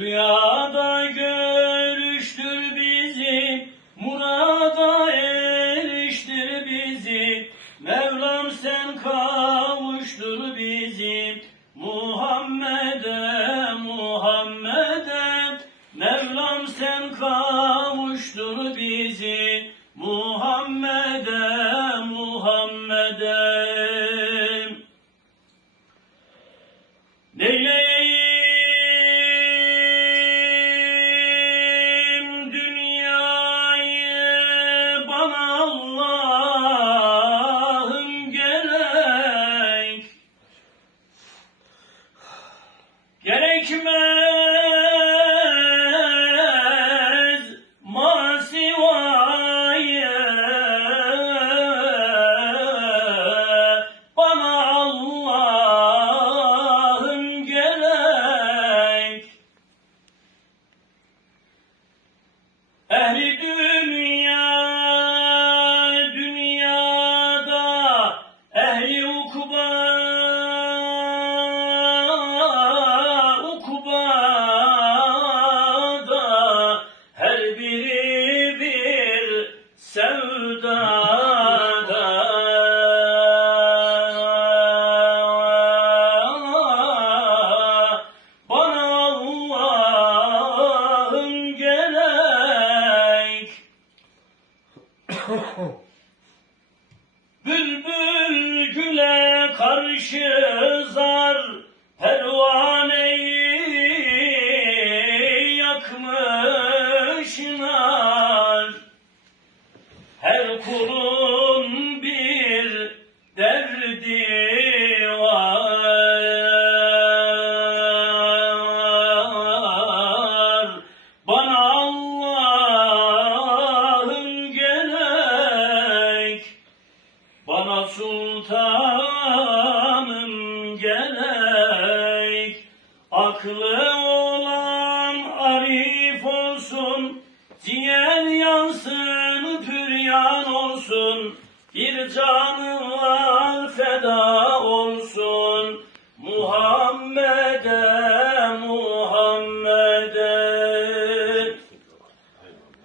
Rüyada görüştür bizi, murada eriştir bizi. Mevlam kavuştur bizi, Muhammed'e, Muhammed'e. Mevlam kavuştur bizi, Muhammed'e, Muhammed'e. Hikmet Bülbül güle karşı zar pervaneyi yakmış nar Her kulun Aklı olan arif olsun Ciğer yansın püryan olsun Bir canı var feda olsun